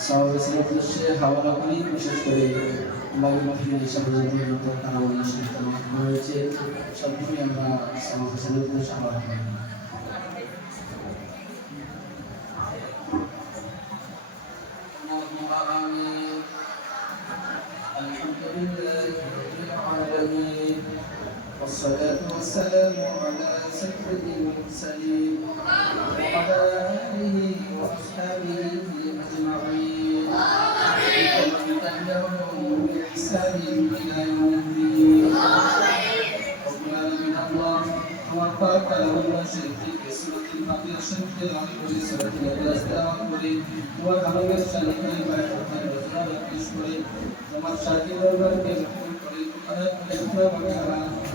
সমাবেশের উদ্দেশ্যে হাওয়ালা করি বিশেষ করে হয়েছে সবগুলোই আমরা সমাবেশের উদ্দেশ্যে হাওয়ালা والصلاة والسلام على سيد المرسلين وعلى آله وأصحابه أجمعين ومن تبعهم بإحسان إلى يوم الدين من الله وفاك لهم شرك باسمك الفقير شرك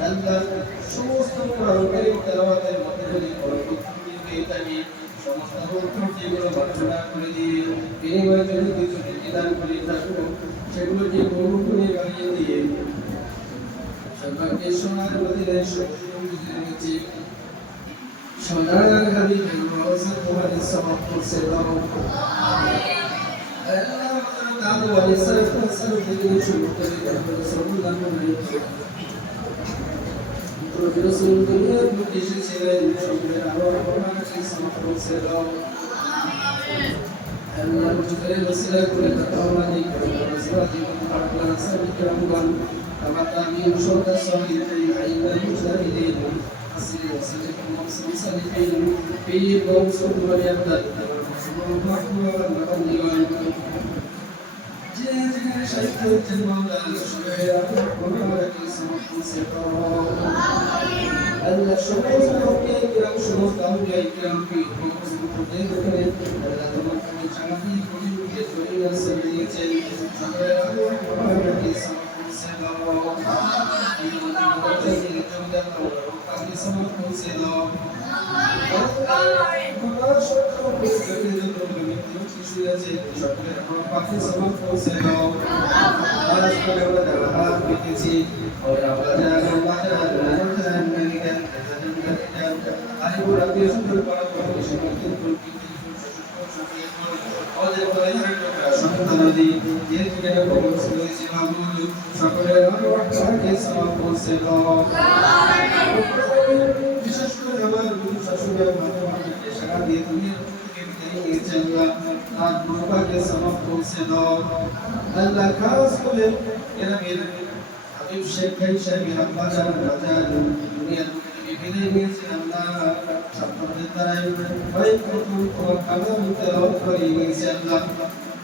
আল্লাহ সমস্ত কোরআন কারীম তেলাওয়াতের মধ্যে সমস্ত করে দিয়ে বিনিময়ে যদি কিছু নিদান করে থাকো সেগুলো যে গরু করে দিয়ে সবাইকে সোনার মদিনে সত্যি সোনার হাবিব রোজা তোমার সমাপ করছে দাও আল্লাহ তাআলা ওয়ালি সালাত সালাত থেকে শুরু করে রাসূলুল্লাহ নবী রাসূল দুনিয়ার মধ্যে এসেছিলেন সঙ্গে আরও আল্লাহ সমস্ত লোককে সমস্ত আউলিয়া কিরামকে সমস্ত প্রদেশ আল্লাহ আমার যারা হাত পেতেছি और আমরা সন্তান দি যে যেখানে প্রবেশ করেছে মামুন সকলের সমর্পণ করো বিশেষ করে আমার গুরু শাশুড়ের মাঝে মাঝে সারা দিয়ে তুমি নিয়েছে তার গুরুবাকে সমাপ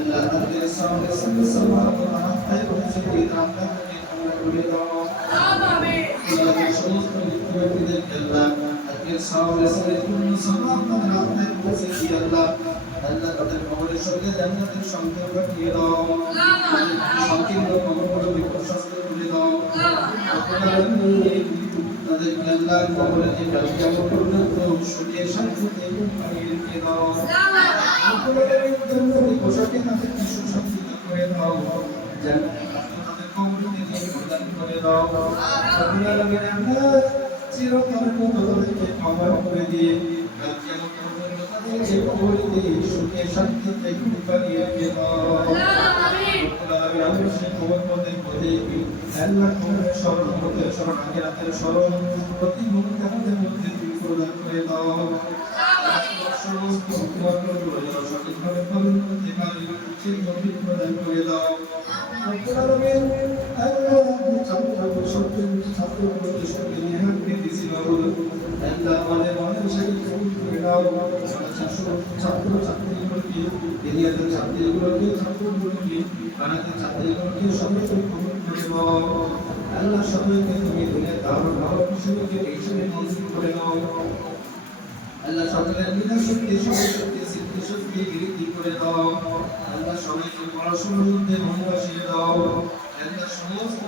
আল্লাহ তাদের সামনে সামনে সামনে হাতে করেছে এই দামটাকে আমরা করে দাও আমাদের সমস্ত মৃত্যু ব্যক্তিদেরকে আল্লাহ আজকের সামনে সামনে পূর্ণ তাদের হাতে করেছে কি আল্লাহ আল্লাহ তাদের কবরের সঙ্গে জান্নাতের দাও আল্লাহ রেখে দাও পোশাকে তাদেরকে সুসজ্জিত করে দাও তাদের কবরে দিয়ে প্রদান করে দাও রব্বুল আলামিন আমরা চিরকালের মতো তাদেরকে ক্ষমা করে দিয়ে কালিয়ামত পর্যন্ত আখিরাতের স্মরণ প্রতি মুহূর্তে মধ্যে প্রদান করে দাও সমস্ত কর্মগুলো যেন সঠিকভাবে পালন করতে পারি সেই তৌফিক প্রদান করে দাও ছাত্রগুলোকে সঙ্গে নিয়ে হাত দাও ছাত্র ছাত্রীগুলোকে এরিয়াতে ছাত্রীগুলোকে ছাত্রগুলোকে বানাতে ছাত্রীগুলোকে সবাইকে দাও আল্লাহ সবাইকে তুমি দুনিয়া দাও ভালো কিছুকে এইসবে মঞ্জুর করে দাও আল্লাহ সকলের বিনা শক্তি সবাই করে দাও আল্লাহ সবাইকে পড়াশোনার মধ্যে মন দাও আল্লাহ সমস্ত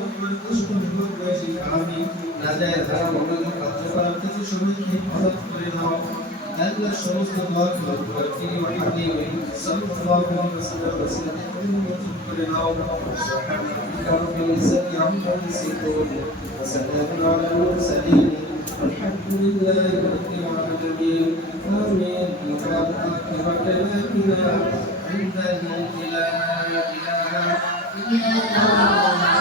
বয়সী খারাপি রাজায় ধারা মনোযোগ কার্যকলাপ থেকে সবাইকে হেফাজত করে দাও أن الشمس الله وتكفي وحبي صلى الله عليه وسلم وسلم كل وسلم سبحانك رب العزة عما يصفون وسلام على المرسلين والحمد لله رب العالمين آمين وكان أكثر كلامنا عند الموت لا إله إلا الله